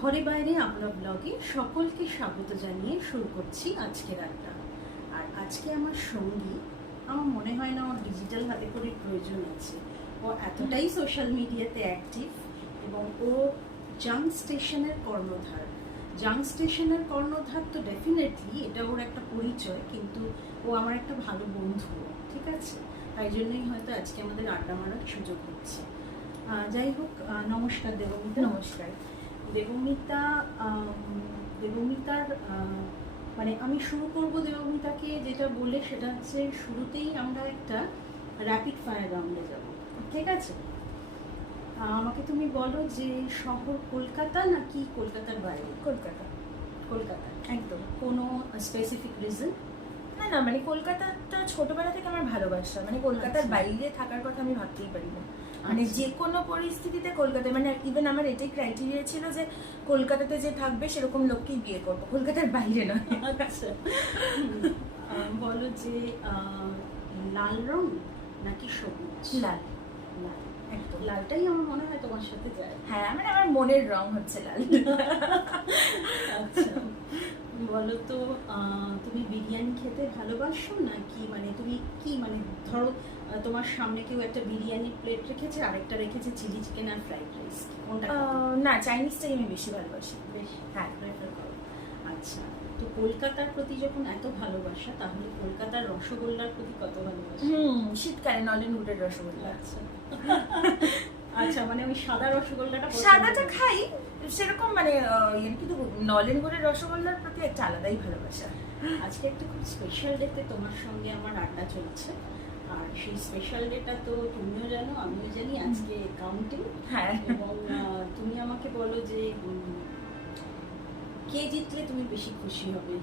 ঘরে বাইরে আমরা ব্লগে সকলকে স্বাগত জানিয়ে শুরু করছি আজকের আড্ডা। আর আজকে আমার সঙ্গী, আমার মনে হয় না ওর ডিজিটাল হাতে করে প্রয়োজন আছে। ও এতটাই সোশ্যাল মিডিয়াতে অ্যাক্টিভ এবং ও জাং স্টেশনের কর্ণধার। জাং স্টেশনের কর্ণধার তো ডেফিনেটলি এটা ওর একটা পরিচয়, কিন্তু ও আমার একটা ভালো বন্ধু, ঠিক আছে? তাই জন্যই হয়তো আজকে আমাদের আড্ডা মারার সুযোগ হচ্ছে। যাই হোক নমস্কার দেবমিতা নমস্কার। দেবমিতা দেবমিতার মানে আমি শুরু করব দেবমিতাকে যেটা বলে সেটা হচ্ছে শুরুতেই আমরা একটা র্যাপিড ফায়ার রাউন্ডে যাব ঠিক আছে? আমাকে তুমি বলো যে শহর কলকাতা নাকি কলকাতার বাইরে? কলকাতা। কলকাতা একদম। কোনো স্পেসিফিক রিজন না না মানে কলকাতাটা ছোটবেলা থেকে আমার ভালোবাসা মানে কলকাতার আচ্ছা। বাইরে থাকার কথা আমি ভাবতেই পারি না। মানে। যে কোনো পরিস্থিতিতে কলকাতায় মানে ইভেন আমার এটাই ক্রাইটেরিয়া ছিল যে কলকাতাতে যে থাকবে সেরকম লোককেই বিয়ে করব। কলকাতার বাইরে নয়। আচ্ছা। বলো যে লাল রং নাকি সবুজ? লাল। লাল। একদম। লালটাই আমার মনে হয় তোমার সাথে যায়। হ্যাঁ মানে আমার মনের রং হচ্ছে লাল। আচ্ছা। বলো তো তুমি বিরিয়ানি খেতে ভালোবাসো নাকি মানে তুমি কি মানে ধরো তোমার সামনে কেউ একটা বিরিয়ানি প্লেট রেখেছে আরেকটা রেখেছে চিলি চিকেন আর ফ্রাইড রাইস কোনটা না চাইনিজটাই আমি বেশি ভালোবাসি। বেশি হ্যাঁ। প্রেফার করো। আচ্ছা তো কলকাতার প্রতি যখন এত ভালোবাসা তাহলে কলকাতার রসগোল্লার প্রতি কত ভালোবাসা? হুম শীতকালে নলেন গুড়ের রসগোল্লা। আচ্ছা। আচ্ছা মানে আমি সাদা রসগোল্লাটা সাদাটা। খাই সেরকম মানে ইয়ে কিন্তু নলেন গুড়ের রসগোল্লার প্রতি একটা আলাদাই ভালোবাসা। আজকে একটা খুব স্পেশাল ডেতে তোমার সঙ্গে আমার আড্ডা চলছে। আর সেই স্পেশাল ডেটা তো তুমিও জানো আমিও জানি আজকে কাউন্টিং হ্যাঁ। এবং তুমি আমাকে বলো যে কে জিতলে তুমি বেশি খুশি হবে?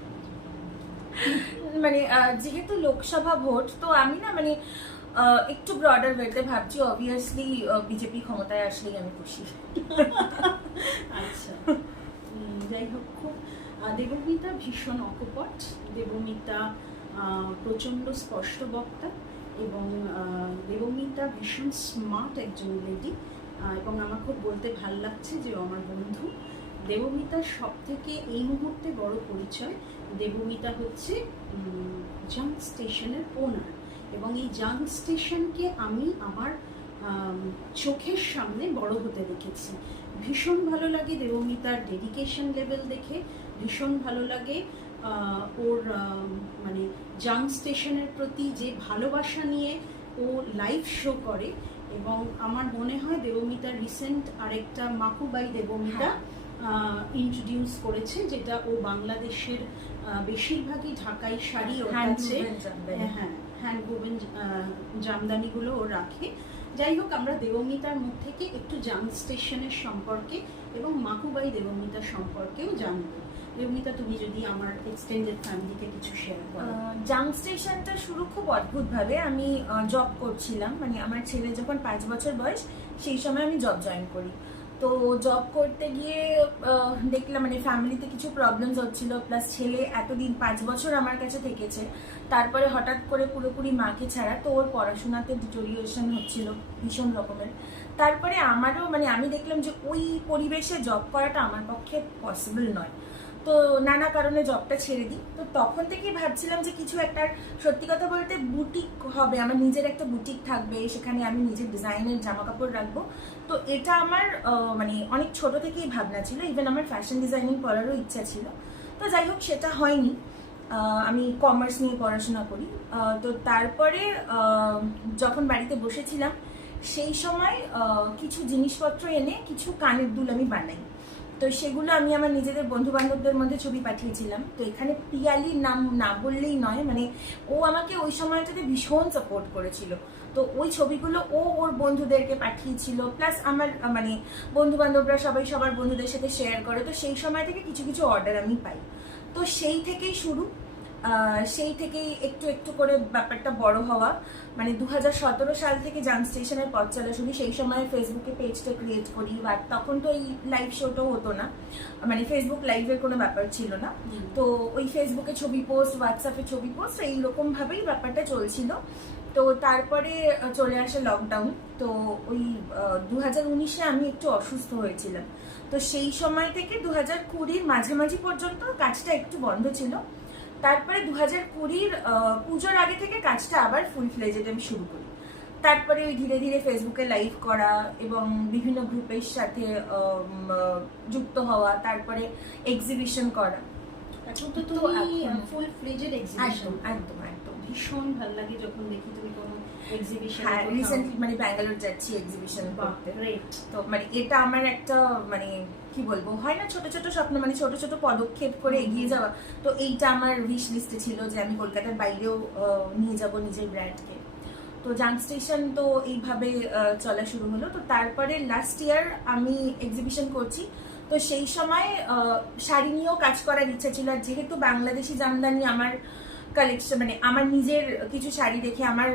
মানে যেহেতু লোকসভা ভোট তো আমি না মানে একটু ব্রডার ওয়েতে ভাবছি। অবভিয়াসলি বিজেপি ক্ষমতায় আসলেই আমি খুশি। আচ্ছা। যাই হোক খুব দেবমিতা ভীষণ অকপট। দেবমিতা প্রচণ্ড স্পষ্ট বক্তা এবং দেবমিতা ভীষণ স্মার্ট একজন লেডি এবং আমার খুব বলতে ভালো লাগছে যে আমার বন্ধু। দেবমিতার সব থেকে এই মুহূর্তে বড় পরিচয় দেবমিতা হচ্ছে জাঙ্ক স্টেশনের ওনার এবং এই জাঙ্ক স্টেশনকে আমি আমার চোখের সামনে বড় হতে দেখেছি। ভীষণ ভালো লাগে দেবমিতার ডেডিকেশন লেভেল দেখে। ভীষণ ভালো লাগে। ওর মানে জাং স্টেশনের প্রতি যে ভালোবাসা নিয়ে ও লাইভ শো করে এবং আমার মনে হয় দেবমিতার রিসেন্ট আরেকটা মাকুবাই দেবমিতা ইন্ট্রোডিউস করেছে যেটা ও বাংলাদেশের বেশিরভাগই ঢাকাই শাড়ি ওর কাছে। হ্যাঁ হ্যান্ড গোবেন জামদানিগুলো ও রাখে। যাই হোক আমরা দেবমিতার মুখ থেকে একটু জাং স্টেশনের সম্পর্কে এবং মাকুবাই দেবমিতার সম্পর্কেও জানব। তুমি যদি আমার এক্সটেন্ডেড ফ্যামিলিকে কিছু শেয়ার করো। স্টেশনটা শুরু খুব অদ্ভুতভাবে আমি জব করছিলাম। মানে আমার ছেলে যখন পাঁচ বছর বয়স, সেই সময় আমি জব জয়েন করি। তো জব করতে গিয়ে দেখলাম মানে ফ্যামিলিতে কিছু প্রবলেমস হচ্ছিল প্লাস ছেলে এতদিন পাঁচ বছর আমার কাছে থেকেছে। তারপরে হঠাৎ করে পুরোপুরি মাকে ছাড়া তো ওর পড়াশোনাতে ডিটোরিয়েশন হচ্ছিল ভীষণ রকমের। তারপরে আমারও মানে আমি দেখলাম যে ওই পরিবেশে জব করাটা আমার পক্ষে পসিবল নয়। তো নানা কারণে জবটা ছেড়ে দিই। তো তখন থেকেই ভাবছিলাম যে কিছু একটা, সত্যি কথা বলতে বুটিক হবে, আমার নিজের একটা বুটিক থাকবে, সেখানে আমি নিজের ডিজাইনের জামা কাপড় রাখব। তো এটা আমার মানে অনেক ছোট থেকেই ভাবনা ছিল ইভেন আমার ফ্যাশন ডিজাইনিং করারও ইচ্ছা ছিল। তো যাই হোক, সেটা হয়নি। আমি কমার্স নিয়ে পড়াশোনা করি। তো তারপরে যখন বাড়িতে বসেছিলাম, সেই সময় কিছু জিনিসপত্র এনে কিছু কানের দুল আমি বানাই। তো সেগুলো আমি আমার নিজেদের বন্ধু বান্ধবদের মধ্যে ছবি পাঠিয়েছিলাম। তো এখানে পিয়ালির নাম না বললেই নয় মানে ও আমাকে ওই সময়টাতে ভীষণ সাপোর্ট করেছিল। তো ওই ছবিগুলো ও ওর বন্ধুদেরকে পাঠিয়েছিল প্লাস আমার মানে বন্ধু বান্ধবরা সবাই সবার বন্ধুদের সাথে শেয়ার করে। তো সেই সময় থেকে কিছু কিছু অর্ডার আমি পাই। তো সেই থেকেই শুরু। সেই থেকেই একটু একটু করে ব্যাপারটা বড় হওয়া। মানে দু হাজার সতেরো সাল থেকে জান স্টেশনের পথ চলা শুনি সেই সময় ফেসবুকে পেজটা ক্রিয়েট করি বা তখন তো এই লাইভ শোটাও হতো না। মানে ফেসবুক লাইভের কোনো ব্যাপার ছিল না। তো ওই ফেসবুকে ছবি পোস্ট হোয়াটসঅ্যাপে ছবি পোস্ট এইরকম ভাবেই ব্যাপারটা চলছিল। তো তারপরে চলে আসে লকডাউন তো ওই দু হাজার উনিশে আমি একটু অসুস্থ হয়েছিলাম। তো সেই সময় থেকে দু হাজার কুড়ির মাঝামাঝি পর্যন্ত কাজটা একটু বন্ধ ছিল। তারপরে দু হাজার কুড়ির পুজোর আগে থেকে কাজটা আবার ফুল ফ্লেজেড আমি শুরু করি। তারপরে ওই ধীরে ধীরে ফেসবুকে লাইভ করা এবং বিভিন্ন গ্রুপের সাথে যুক্ত হওয়া তারপরে এক্সিবিশন করা। তো ফুল ফ্লেজেড এক্সিবিশন একদম একদম একদম। ভীষণ ভালো লাগে যখন দেখি তুমি কোনো এক্সিবিশন হ্যাঁ রিসেন্টলি মানে ব্যাঙ্গালোর যাচ্ছি এক্সিবিশন করতে। তো মানে এটা আমার একটা মানে কি বলব হয় না ছোট ছোট স্বপ্ন মানে ছোট ছোট পদক্ষেপ করে এগিয়ে যাওয়া। তো এইটা আমার উইশ লিস্টে ছিল যে আমি কলকাতার বাইরেও নিয়ে যাব নিজের ব্র্যান্ডকে তো জাঙ্ক স্টেশন তো এইভাবে চলা শুরু হলো। তো তারপরে লাস্ট ইয়ার আমি এক্সিবিশন করছি। তো সেই সময় শাড়ি নিয়েও কাজ করার ইচ্ছা ছিল। আর যেহেতু বাংলাদেশি জামদানি আমার কালেকশন মানে আমার নিজের কিছু শাড়ি দেখে আমার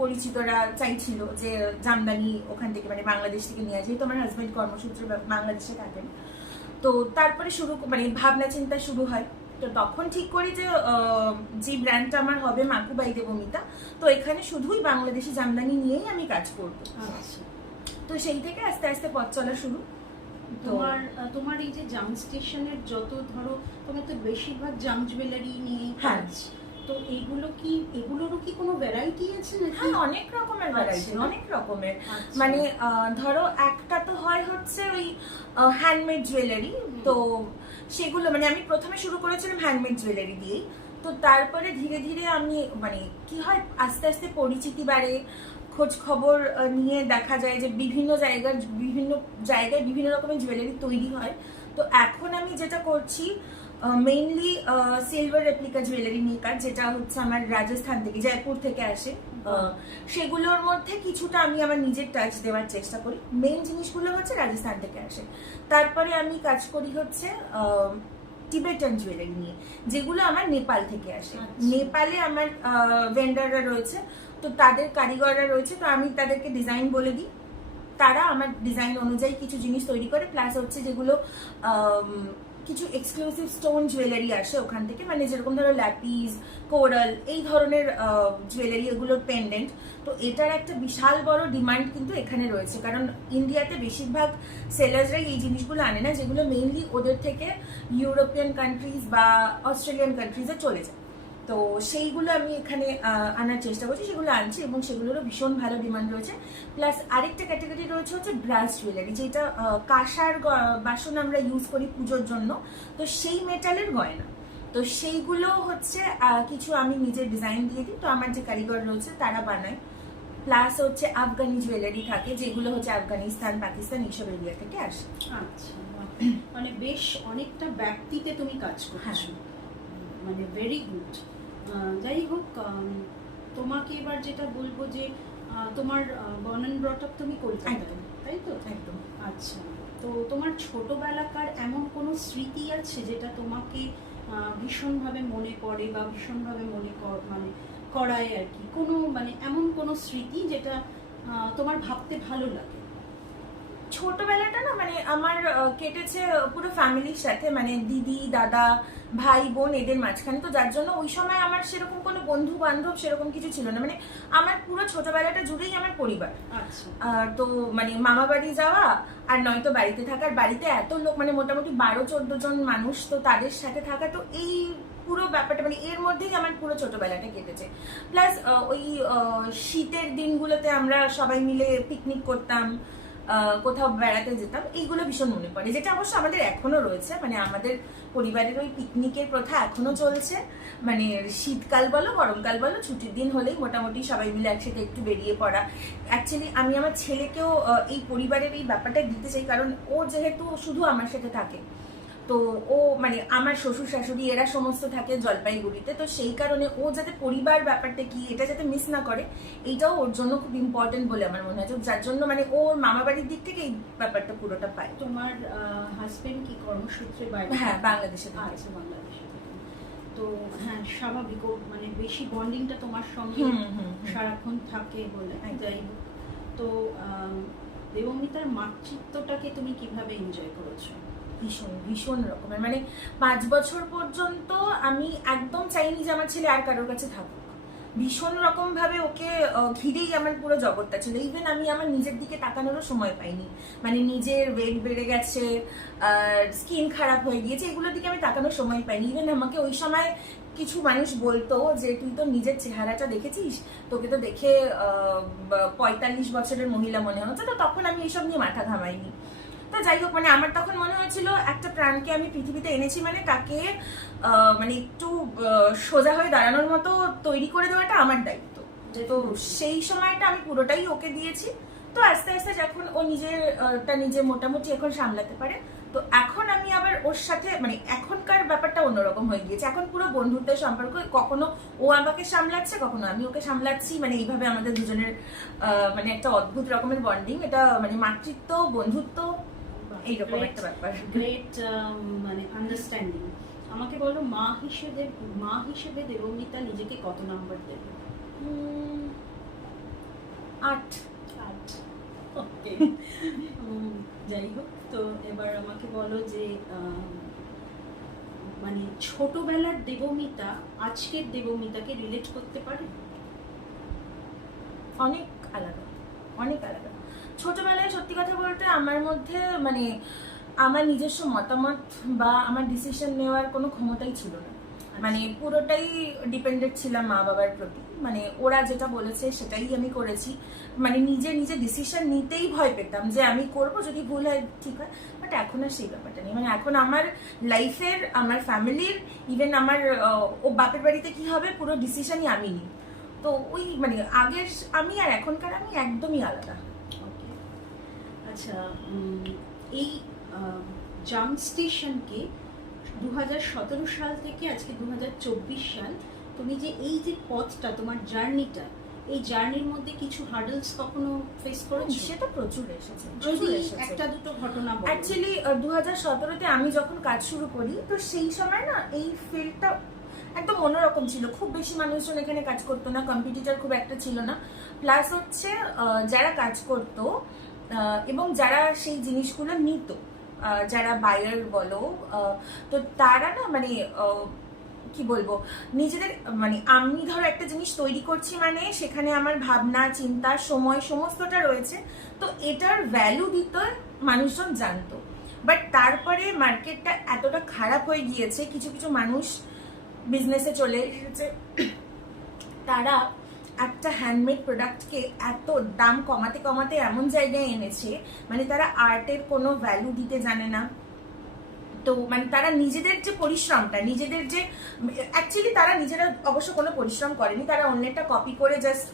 পরিচিতরা চাইছিল যে জামদানি ওখান থেকে মানে বাংলাদেশ থেকে নিয়ে যেহেতু আমার হাজব্যান্ড কর্মসূত্রে বাংলাদেশে থাকেন। তো তারপরে শুরু মানে ভাবনা চিন্তা শুরু হয়। তো তখন ঠিক করি যে যে ব্র্যান্ডটা আমার হবে মাকুবাই দেবমিতা তো এখানে শুধুই বাংলাদেশি জামদানি নিয়েই আমি কাজ করব। আচ্ছা। তো সেই থেকে আস্তে আস্তে পথ চলা শুরু। তোমার তোমার এই যে জাম স্টেশনের যত ধরো তোমার তো বেশিরভাগ জাম জুয়েলারি নিয়ে হ্যাঁ। কাজ। তো এইগুলো কি এগুলোরও কি কোনো ভ্যারাইটি আছে নাকি? হ্যাঁ অনেক রকমের ভ্যারাইটি আচ্ছা। অনেক রকমের। আচ্ছা। মানে ধরো একটা তো হয় হচ্ছে ওই হ্যান্ডমেড জুয়েলারি তো সেগুলো মানে আমি প্রথমে শুরু করেছিলাম হ্যান্ডমেড জুয়েলারি দিয়েই। তো তারপরে ধীরে ধীরে আমি মানে কি হয় আস্তে আস্তে পরিচিতি বাড়ে খোঁজ খবর নিয়ে দেখা যায় যে বিভিন্ন জায়গার বিভিন্ন জায়গায় বিভিন্ন রকমের জুয়েলারি তৈরি হয়। তো এখন আমি যেটা করছি মেইনলি সিলভার রেপ্লিকা জুয়েলারি নিয়ে কাজ যেটা হচ্ছে আমার রাজস্থান থেকে জয়পুর থেকে আসে। সেগুলোর মধ্যে কিছুটা আমি আমার নিজের টাচ দেওয়ার চেষ্টা করি। মেইন জিনিসগুলো হচ্ছে রাজস্থান থেকে আসে। তারপরে আমি কাজ করি হচ্ছে টিবেটান জুয়েলারি নিয়ে যেগুলো আমার নেপাল থেকে আসে। আচ্ছা। নেপালে আমার ভেন্ডাররা রয়েছে তো তাদের কারিগররা রয়েছে তো আমি তাদেরকে ডিজাইন বলে দিই। তারা আমার ডিজাইন অনুযায়ী কিছু জিনিস তৈরি করে প্লাস হচ্ছে যেগুলো কিছু এক্সক্লুসিভ স্টোন জুয়েলারি আসে ওখান থেকে। মানে যেরকম ধরো ল্যাপিস কোরাল এই ধরনের জুয়েলারি এগুলোর পেন্ডেন্ট তো এটার একটা বিশাল বড় ডিমান্ড কিন্তু এখানে রয়েছে। কারণ ইন্ডিয়াতে বেশিরভাগ সেলার্সরাই এই জিনিসগুলো আনে না, যেগুলো মেইনলি ওদের থেকে ইউরোপিয়ান কান্ট্রিজ বা অস্ট্রেলিয়ান কান্ট্রিজে চলে যায়। তো সেইগুলো আমি এখানে আনার চেষ্টা করছি সেগুলো আনছি এবং সেগুলোরও ভীষণ ভালো ডিমান্ড রয়েছে। প্লাস আরেকটা ক্যাটাগরি রয়েছে হচ্ছে ব্রাস জুয়েলারি যেটা কাঁসার বাসন আমরা ইউজ করি পুজোর জন্য। তো সেই মেটালের গয়না। তো সেইগুলো হচ্ছে কিছু আমি নিজে ডিজাইন দিয়ে দিই। তো আমার যে কারিগর রয়েছে তারা বানায়। প্লাস হচ্ছে আফগানি জুয়েলারি থাকে যেগুলো হচ্ছে আফগানিস্তান পাকিস্তান এইসব এরিয়া থেকে আসে। আচ্ছা মানে বেশ অনেকটা ব্যক্তিতে তুমি কাজ করছ। মানে ভেরি গুড যাই হোক তোমাকে এবার যেটা বলব যে তোমার বর্ন অ্যান্ড ব্রট আপ তুমি কলকাতায়। তাই তো? একদম। আচ্ছা তো তোমার ছোটবেলাকার এমন কোনো স্মৃতি আছে যেটা তোমাকে ভীষণভাবে মনে পড়ে বা ভীষণভাবে মনে কর মানে করায় আর কি? কোনো মানে এমন কোনো স্মৃতি যেটা তোমার ভাবতে ভালো লাগে? ছোটবেলাটা না মানে আমার কেটেছে পুরো ফ্যামিলির সাথে মানে দিদি দাদা ভাই বোন এদের মাঝখানে। তো যার জন্য ওই সময় আমার সেরকম কোনো বন্ধু বান্ধব সেরকম কিছু ছিল না। মানে আমার পুরো ছোটবেলাটা জুড়েই আমার পরিবার। আচ্ছা। তো মানে মামা বাড়ি যাওয়া আর নয়তো বাড়িতে থাকার বাড়িতে এত লোক মানে মোটামুটি বারো চোদ্দ জন মানুষ তো তাদের সাথে থাকা। তো এই পুরো ব্যাপারটা মানে এর মধ্যেই আমার পুরো ছোটবেলাটা কেটেছে। প্লাস ওই শীতের দিনগুলোতে আমরা সবাই মিলে পিকনিক করতাম। কোথাও বেড়াতে যেতাম, এইগুলো ভীষণ মনে পড়ে। যেটা অবশ্য আমাদের এখনও রয়েছে মানে আমাদের পরিবারের ওই পিকনিকের প্রথা এখনও চলছে। মানে শীতকাল বলো, গরমকাল বলো, ছুটির দিন হলেই মোটামুটি সবাই মিলে একসাথে একটু বেরিয়ে পড়া। অ্যাকচুয়ালি আমি আমার ছেলেকেও এই পরিবারের এই ব্যাপারটা দিতে চাই, কারণ ও যেহেতু শুধু আমার সাথে থাকে তো ও মানে আমার শ্বশুর শাশুড়ি এরা সমস্ত থাকে জলপাইগুড়িতে তো সেই কারণে ও যাতে পরিবার ব্যাপারটা কি এটা যাতে মিস না করে এইটাও ওর জন্য খুব ইম্পর্টেন্ট বলে আমার মনে হয়। যার জন্য মানে ওর মামা বাড়ির দিক থেকে এই ব্যাপারটা পুরোটা পায়। তোমার হাজবেন্ড কি কর্মসূত্রে বাইরে হ্যাঁ বাংলাদেশে থাকে। আচ্ছা বাংলাদেশে তো হ্যাঁ স্বাভাবিক ও মানে বেশি বন্ডিংটা তোমার সঙ্গে। সারাক্ষণ থাকে বলে। যাই হোক। তো দেবমিতার মাতৃত্বটাকে তুমি কীভাবে এনজয় করেছ? ভীষণ ভীষণ রকমের। মানে পাঁচ বছর পর্যন্ত আমি একদম চাইনি যে আমার ছেলে আর কারোর কাছে থাকুক। ভীষণ রকম ভাবে ওকে ঘিরেই আমার পুরো জগৎটা ছিল। ইভেন আমি আমার নিজের দিকে তাকানোরও সময় পাইনি। মানে নিজের ওয়েট বেড়ে গেছে স্কিন খারাপ হয়ে গিয়েছে, এগুলোর দিকে আমি তাকানোর সময় পাইনি। ইভেন আমাকে ওই সময় কিছু মানুষ বলতো যে, তুই তো নিজের চেহারাটা দেখেছিস? তোকে তো দেখে পঁয়তাল্লিশ বছরের মহিলা মনে হচ্ছে। তো তখন আমি এইসব নিয়ে মাথা ঘামাইনি। তো যাই হোক মানে আমার তখন মনে হয়েছিল একটা প্রাণকে আমি পৃথিবীতে এনেছি মানে তাকে মানে একটু সোজা হয়ে দাঁড়ানোর মতো তৈরি করে দেওয়াটা আমার দায়িত্ব। তো সেই সময়টা আমি পুরোটাই ওকে দিয়েছি। তো আস্তে আস্তে যখন ও নিজের আহ, টা নিজে মোটামুটি এখন সামলাতে পারে তো এখন আমি আবার ওর সাথে মানে এখনকার ব্যাপারটা অন্যরকম হয়ে গিয়েছে। এখন পুরো বন্ধুত্বের সম্পর্ক কখনো ও আমাকে সামলাচ্ছে কখনো আমি ওকে সামলাচ্ছি মানে এইভাবে আমাদের দুজনের মানে একটা অদ্ভুত রকমের বন্ডিং। এটা মানে মাতৃত্ব বন্ধুত্ব এইরকম একটা ব্যাপার। গ্রেট মানে আন্ডারস্ট্যান্ডিং আমাকে বলো মা হিসেবে মা হিসেবে দেবমিতা নিজেকে কত নাম্বার দেবে? আট। আট। ওকে যাই হোক তো এবার আমাকে বলো যে মানে ছোটবেলার দেবমিতা আজকের দেবমিতাকে রিলেট করতে পারে? অনেক আলাদা অনেক আলাদা। ছোটবেলায় সত্যি কথা বলতে আমার মধ্যে মানে আমার নিজস্ব মতামত বা আমার ডিসিশন নেওয়ার কোনো ক্ষমতাই ছিল না। মানে পুরোটাই ডিপেন্ডেন্ট ছিলাম মা বাবার প্রতি। মানে ওরা যেটা বলেছে সেটাই আমি করেছি। মানে নিজে নিজে ডিসিশন নিতেই ভয় পেতাম যে আমি করব যদি ভুল হয় ঠিক হয়। বাট এখন আর সেই ব্যাপারটা নেই। মানে এখন আমার লাইফের আমার ফ্যামিলির ইভেন আমার ও বাপের বাড়িতে কি হবে পুরো ডিসিশনই আমি নিই। তো ওই মানে আগের আমি আর এখনকার আমি একদমই আলাদা। আচ্ছা এই জাম্প স্টেশনকে দু সতেরো সাল থেকে আজকে দুহাজার চব্বিশ সাল তুমি যে এই যে পথটা তোমার জার্নিটা এই জার্নির মধ্যে কিছু হার্ডলস কখনো ফেস করেছ? সেটা প্রচুর এসেছে প্রচুর এসেছে। একটা দুটো ঘটনা অ্যাকচুয়ালি দু হাজার সতেরোতে আমি যখন কাজ শুরু করি তো সেই সময় না এই ফিল্ডটা একদম অন্যরকম ছিল। খুব বেশি মানুষজন এখানে কাজ করতো না কম্পিটিটার খুব একটা ছিল না। প্লাস হচ্ছে যারা কাজ করতো এবং যারা সেই জিনিসগুলো নিত যারা বায়ার বলো তো তারা না মানে কি বলব, নিজেদের মানে আমি ধরো একটা জিনিস তৈরি করছি মানে সেখানে আমার ভাবনা, চিন্তা, সময় সমস্তটা রয়েছে, তো এটার ভ্যালু দিতে মানুষজন জানতো। বাট তারপরে মার্কেটটা এতটা খারাপ হয়ে গিয়েছে, কিছু কিছু মানুষ বিজনেসে চলে এসেছে, তারা একটা হ্যান্ডমেড প্রোডাক্টকে এত দাম কমাতে কমাতে এমন জায়গায় এনেছে মানে তারা আর্টের কোনো ভ্যালু দিতে জানে না। তো মানে তারা নিজেদের যে পরিশ্রমটা, নিজেদের যে অ্যাকচুয়ালি তারা নিজেরা অবশ্য কোনো পরিশ্রম করেনি, তারা অন্যটা কপি করে জাস্ট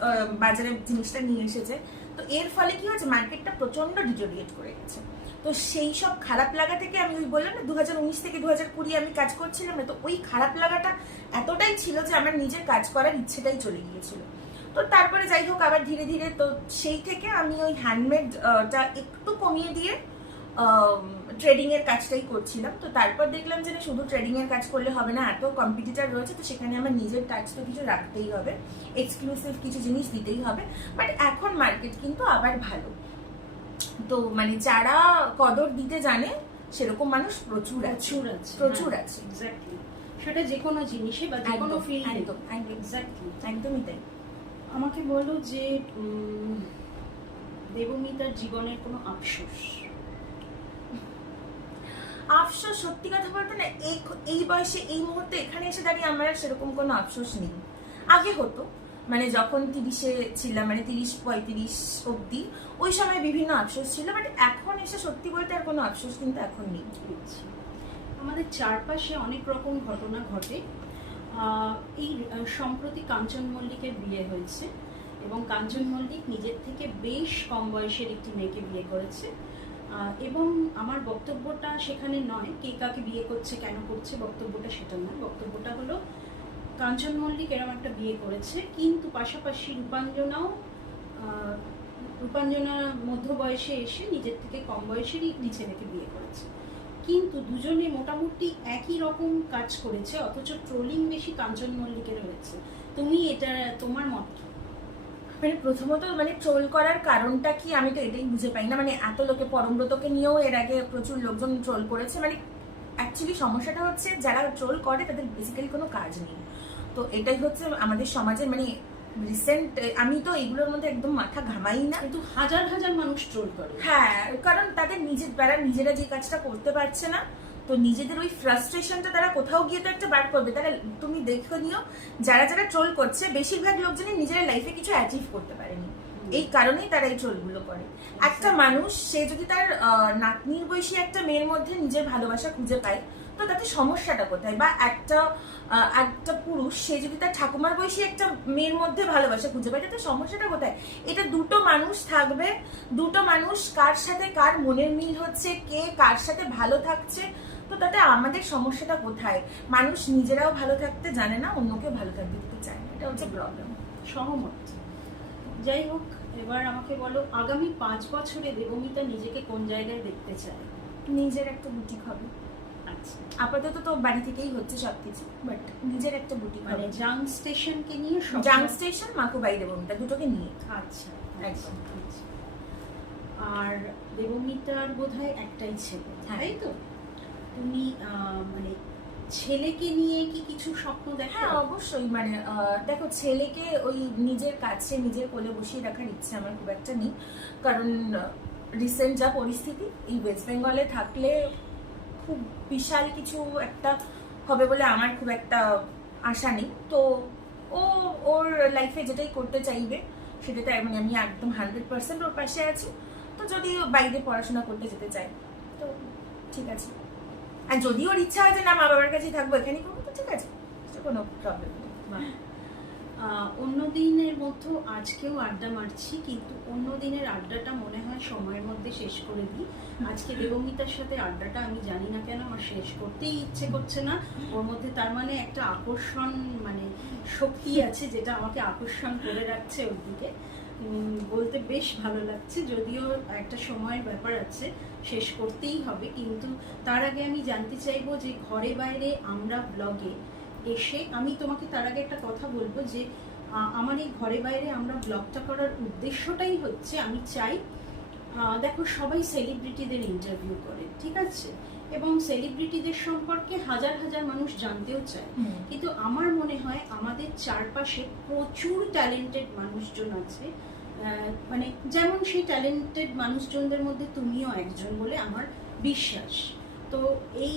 বাজারে জিনিসটা নিয়ে এসেছে। তো এর ফলে কি হয়েছে মার্কেটটা প্রচণ্ড ডিটোরিয়েট করে গেছে। তো সেই সব খারাপ লাগা থেকে আমি ওই বললাম না দু হাজার উনিশ থেকে দু হাজার কুড়ি আমি কাজ করছিলাম না, তো ওই খারাপ লাগাটা এতটাই ছিল যে আমার নিজের কাজ করার ইচ্ছেটাই চলে গিয়েছিল। তো তারপরে যাই হোক আবার ধীরে ধীরে তো সেই থেকে আমি ওই হ্যান্ডমেডটা একটু কমিয়ে দিয়ে ট্রেডিং এর কাজটাই করছিলাম। তো তারপর দেখলাম যে শুধু ট্রেডিং এর কাজ করলে হবে না এত কম্পিটিটার রয়েছে তো সেখানে আমার নিজের টাচ তো কিছু রাখতেই হবে। এক্সক্লুসিভ কিছু জিনিস দিতেই হবে। বাট এখন মার্কেট কিন্তু আবার ভালো। তো মানে যারা কদর দিতে জানে সেরকম মানুষ প্রচুর আছে। প্রচুর আছে এক্স্যাক্টলি সেটা যে কোনো জিনিসে বা যে কোনো ফিল্ডে একদম। একদমই তাই। আমাকে বলো যে দেবমিতার জীবনের কোনো আফসোস। আফসোস, সত্যি কথা বলতে না, এই এই বয়সে, এই মুহূর্তে এখানে এসে দাঁড়িয়ে আমার আর সেরকম কোনো আফসোস নেই। আগে হতো মানে যখন তিরিশে ছিলাম মানে তিরিশ, পঁয়ত্রিশ অবধি, ওই সময় বিভিন্ন আফসোস ছিল বাট এখন এসে সত্যি বলতে আর কোনো আফসোস কিন্তু এখন নেই। আমাদের চারপাশে অনেক রকম ঘটনা ঘটে। এই সম্প্রতি কাঞ্চন মল্লিকের বিয়ে হয়েছে এবং কাঞ্চন মল্লিক নিজের থেকে বেশ কম বয়সের একটি মেয়েকে বিয়ে করেছে। এবং আমার বক্তব্যটা সেখানে নয়, কে কাকে বিয়ে করছে, কেন করছে, বক্তব্যটা সেটা নয়। বক্তব্যটা হলো, কাঞ্চন মল্লিক এরকম একটা বিয়ে করেছে, কিন্তু পাশাপাশি রূপাঞ্জনাও রূপাঞ্জনা মধ্য বয়সে এসে নিজের থেকে কম বয়সেরই একটি ছেলেকে বিয়ে করেছে। কিন্তু দুজনে মোটামুটি একই রকম কাজ করেছে, অথচ ট্রোলিং বেশি কাঞ্চন মল্লিকের হয়েছে তুমি এটা, তোমার মত মানে প্রথমত মানে ট্রোল করার কারণটা কি আমি তো এটাই বুঝে পাই না। মানে এত লোকে, পরমব্রতকে নিয়েও এর আগে প্রচুর লোকজন ট্রোল করেছে। মানে অ্যাকচুয়ালি সমস্যাটা হচ্ছে, যারা ট্রোল করে তাদের বেসিক্যালি কোনো কাজ নেই। তো এটাই হচ্ছে আমাদের সমাজের মানে রিসেন্ট আমি তো এগুলোর মধ্যে একদম মাথা ঘামাই না। কিন্তু হাজার হাজার মানুষ ট্রোল করে। হ্যাঁ কারণ তাদের নিজের তারা নিজেরা যে কাজটা করতে পারছে না তো নিজেদের ওই ফ্রাস্ট্রেশনটা তারা কোথাও গিয়ে তো একটা বার করবে। তারা তুমি দেখে নিও যারা যারা ট্রোল করছে বেশিরভাগ লোকজনই নিজেরা লাইফে কিছু অ্যাচিভ করতে পারেনি। এই কারণেই তারা এই ট্রোলগুলো করে। একটা মানুষ সে যদি তার নাতনির বয়সী একটা মেয়ের মধ্যে নিজের ভালোবাসা খুঁজে পায় তো তাতে সমস্যাটা কোথায়? বা একটা একটা পুরুষ সে যদি তার ঠাকুমার বয়সী একটা মেয়ের মধ্যে ভালোবাসা খুঁজে পায় তাতে সমস্যাটা কোথায়? এটা দুটো মানুষ থাকবে দুটো মানুষ কার সাথে কার মনের মিল হচ্ছে কে কার সাথে ভালো থাকছে তো তাতে আমাদের সমস্যাটা কোথায়? মানুষ নিজেরাও ভালো থাকতে জানে না অন্যকে ভালো থাকতে দিতে চায় না। এটা হচ্ছে প্রবলেম সহমত। যাই হোক এবার আমাকে বলো আগামী পাঁচ বছরে দেবমিতা নিজেকে কোন জায়গায় দেখতে চায়? নিজের একটা বুটিক হবে। আপাতত তো বাড়ি থেকেই হচ্ছে সবকিছু বাট নিজের একটা বুটিক মানে জাং স্টেশনকে নিয়ে জাং স্টেশন মাকুবাই দেবমিতা দুটোকে নিয়ে। আচ্ছা একদম। একদম। আচ্ছা। আর দেবমিতার বোধহয় একটাই ছেলে হ্যাঁ। তাই তো? তুমি মানে ছেলেকে নিয়ে কি কিছু স্বপ্ন দেখো? হ্যাঁ অবশ্যই। মানে দেখো ছেলেকে ওই নিজের কাছে নিজের কোলে বসিয়ে রাখার ইচ্ছে আমার খুব একটা নেই। কারণ রিসেন্ট যা পরিস্থিতি এই ওয়েস্ট বেঙ্গলে থাকলে খুব বিশাল কিছু একটা হবে বলে আমার খুব একটা আশা নেই। তো ও, ওর লাইফে যেটাই করতে চাইবে, সেটাতে মানে আমি একদম হান্ড্রেড পার্সেন্ট ওর পাশে আছি। তো যদি বাইরে পড়াশোনা করতে যেতে চায়, তো ঠিক আছে। আর যদি ওর ইচ্ছা হয় যে না মা বাবার কাছেই থাকব, এখানেই করব তো ঠিক আছে। কোনো প্রবলেম নেই। অন্য দিনের মতো আজকেও আড্ডা মারছি কিন্তু অন্য দিনের আড্ডাটা মনে হয় সময়ের মধ্যে শেষ করে দিই। আজকে দেবমিতার সাথে আড্ডাটা আমি জানি না কেন আমার শেষ করতেই ইচ্ছে করছে না। ওর মধ্যে তার মানে একটা আকর্ষণ মানে শক্তি আছে যেটা আমাকে আকর্ষণ করে রাখছে ওর দিকে। বলতে বেশ ভালো লাগছে যদিও একটা সময়ের ব্যাপার আছে শেষ করতেই হবে। কিন্তু তার আগে আমি জানতে চাইব যে ঘরে বাইরে আমরা ব্লগে এসে আমি তোমাকে তার আগে একটা কথা বলব যে আমার এই ঘরে বাইরে আমরা ব্লগটা করার উদ্দেশ্যটাই হচ্ছে আমি চাই দেখো সবাই সেলিব্রিটিদের ইন্টারভিউ করে ঠিক আছে? এবং সেলিব্রিটিদের সম্পর্কে হাজার হাজার মানুষ জানতেও চায়। কিন্তু আমার মনে হয় আমাদের চারপাশে প্রচুর ট্যালেন্টেড মানুষজন আছে মানে যেমন সেই ট্যালেন্টেড মানুষজনদের মধ্যে তুমিও একজন বলে আমার বিশ্বাস। তো এই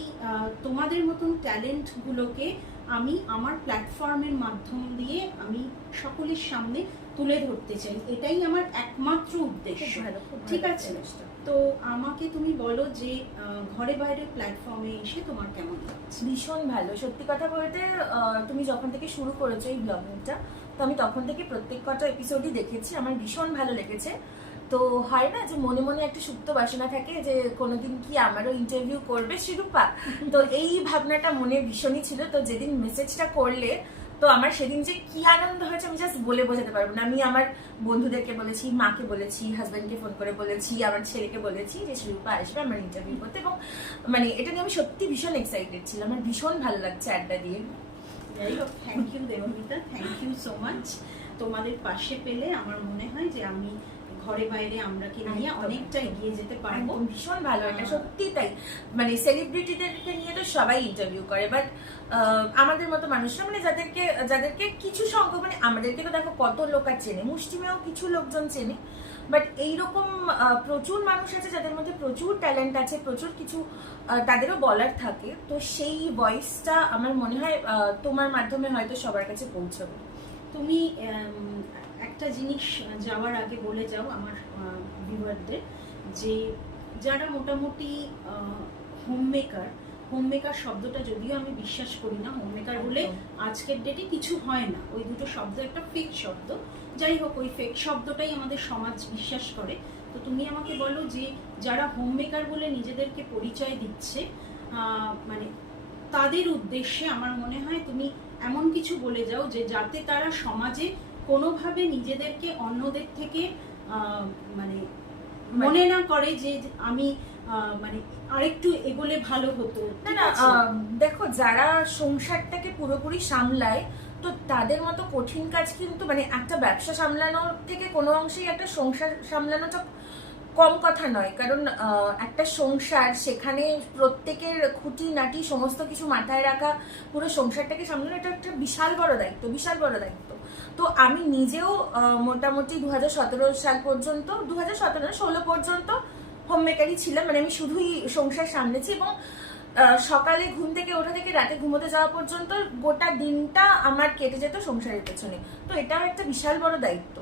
তোমাদের মতন ট্যালেন্টগুলোকে আমি আমার প্ল্যাটফর্মের মাধ্যম দিয়ে আমি সকলের সামনে তুলে ধরতে চাই। এটাই আমার একমাত্র উদ্দেশ্য। ঠিক আছে। তো আমাকে তুমি বলো যে ঘরে বাইরে প্ল্যাটফর্মে এসে তোমার কেমন লাগছে? ভীষণ ভালো। সত্যি কথা বলতে তুমি যখন থেকে শুরু করেছ এই ব্লগিংটা তো আমি তখন থেকে প্রত্যেক কটা এপিসোডই দেখেছি। আমার ভীষণ ভালো লেগেছে। তো হয় না যে মনে মনে একটা সুপ্ত বাসনা থাকে যে কোনোদিন কি আমারও ইন্টারভিউ করবে শিরূপা? তো এই ভাবনাটা মনে ভীষণই ছিল। তো যেদিন মেসেজটা করলে তো আমার সেদিন যে কি আনন্দ হয়েছে আমি জাস্ট বলে বোঝাতে পারব না। আমি আমার বন্ধুদেরকে বলেছি মাকে বলেছি হাজব্যান্ডকে ফোন করে বলেছি আমার ছেলেকে বলেছি যে শিরূপা আসবে আমার ইন্টারভিউ করতে। এবং মানে এটা নিয়ে আমি সত্যি ভীষণ এক্সাইটেড ছিলাম। আমার ভীষণ ভালো লাগছে আড্ডা দিয়ে। যাই হোক thank you Debmita thank you so much তোমাদের পাশে পেলে আমার মনে হয় যে আমি ঘরে বাইরে আমরা কি নিয়ে অনেকটা এগিয়ে যেতে পারব। ভীষণ ভালো এটা সত্যি তাই। মানে সেলিব্রিটিদেরকে নিয়ে তো সবাই ইন্টারভিউ করে বাট আমাদের মতো মানুষরা মানে যাদেরকে যাদেরকে কিছু সংখ্যক মানে আমাদেরকে তো দেখো কত লোক আর চেনে মুষ্টিমেয় কিছু লোকজন চেনে বাট এইরকম প্রচুর মানুষ আছে যাদের মধ্যে প্রচুর ট্যালেন্ট আছে প্রচুর কিছু তাদেরও বলার থাকে তো সেই ভয়েসটা আমার মনে হয় তোমার মাধ্যমে হয়তো সবার কাছে পৌঁছবে। তুমি একটা জিনিস যাওয়ার আগে বলে যাও আমার ভিউয়ারদের যে যারা মোটামুটি হোম মেকার হোম মেকার শব্দটা যদিও আমি বিশ্বাস করি না হোম মেকার বলে আজকের ডেটে কিছু হয় না। ওই দুটো শব্দ একটা ফেক শব্দ। যাই হোক ওই ফেক শব্দটাই আমাদের সমাজ বিশ্বাস করে। তো তুমি আমাকে বলো যে যারা হোম মেকার বলে নিজেদেরকে পরিচয় দিচ্ছে মানে তাদের উদ্দেশ্যে আমার মনে হয় তুমি এমন কিছু বলে যাও যে যাতে তারা সমাজে কোনোভাবে নিজেদেরকে অন্যদের থেকে মানে মনে না করে যে আমি মানে আরেকটু এগোলে ভালো হতো। না না দেখো যারা সংসারটাকে পুরোপুরি সামলায় তো তাদের মতো কঠিন কাজ কিন্তু মানে একটা ব্যবসা সামলানোর থেকে কোনো অংশেই একটা সংসার সামলানোটা কম কথা নয়। কারণ একটা সংসার সেখানে প্রত্যেকের খুঁটি নাটি সমস্ত কিছু মাথায় রাখা পুরো সংসারটাকে সামলানো এটা একটা বিশাল বড় দায়িত্ব বিশাল বড় দায়িত্ব। তো আমি নিজেও মোটামুটি দু হাজার সতেরো সাল পর্যন্ত দু হাজার সতেরো ষোলো পর্যন্ত হোম মেকারই ছিলাম। মানে আমি শুধুই সংসার সামলেছি এবং সকালে ঘুম থেকে ওঠা থেকে রাতে ঘুমোতে যাওয়া পর্যন্ত গোটা দিনটা আমার কেটে যেত সংসারের পেছনে। তো এটাও একটা বিশাল বড় দায়িত্ব।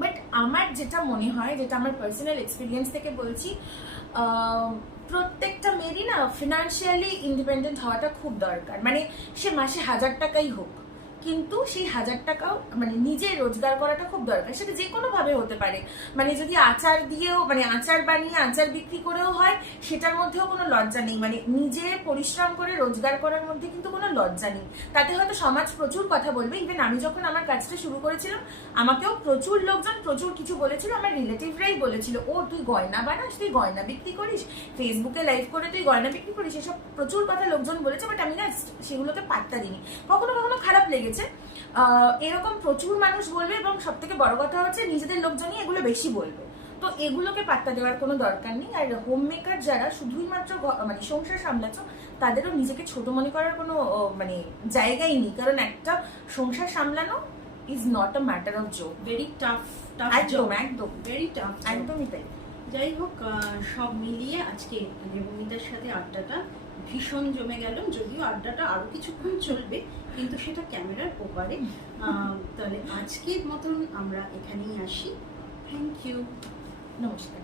বাট আমার যেটা মনে হয়, যেটা আমার পার্সোনাল এক্সপিরিয়েন্স থেকে বলছি প্রত্যেকটা মেয়েরই না ফিনান্সিয়ালি ইন্ডিপেন্ডেন্ট হওয়াটা খুব দরকার। মানে সে মাসে হাজার টাকাই হোক। কিন্তু সেই হাজার টাকাও মানে নিজে রোজগার করাটা খুব দরকার। সেটা যে কোনো ভাবে হতে পারে। মানে যদি আচার দিয়েও মানে আচার বানিয়ে আচার বিক্রি করেও হয়, সেটার মধ্যেও কোনো লজ্জা নেই। মানে নিজে পরিশ্রম করে রোজগার করার মধ্যে কিন্তু কোনো লজ্জা নেই। তাতে হয়তো সমাজ প্রচুর কথা বলবে। ইভেন আমি যখন আমার কাজটা শুরু করেছিলাম, আমাকেও প্রচুর লোকজন প্রচুর কিছু বলেছিল, আমার রিলেটিভরাই বলেছিল, ও, তুই গয়না বানাস, তুই গয়না বিক্রি করিস ফেসবুকে লাইভ করে তুই গয়না বিক্রি করিস। এসব প্রচুর কথা লোকজন বলেছে বাট আমি না সেগুলোকে পাত্তা দিইনি। কখনো কখনো খারাপ লেগেছে। আহ, এরকম প্রচুর মানুষ বলবে এবং সব থেকে বড় কথা হচ্ছে নিজেদের লোকজনই এগুলো বেশি বলবে। তো এগুলোকে পাত্তা দেওয়ার কোনো দরকার নেই। আর হোম মেকার যারা শুধুই মাত্র মানে সংসার সামলাচ্ছ তাদেরও নিজেকে ছোট মনে করার কোনো মানে জায়গাই নেই। কারণ একটা সংসার সামলানো is not a matter of joke very tough tough একদম একদম। ভেরি টাফ একদমই তাই। যাই হোক সব মিলিয়ে আজকে দেবমিতার সাথে আড্ডাটা ভীষণ জমে গেল। যদিও আড্ডাটা আরও কিছুক্ষণ চলবে কিন্তু সেটা ক্যামেরার ওপারে। তাহলে আজকের মতন আমরা এখানেই আসি। থ্যাংক ইউ নমস্কার।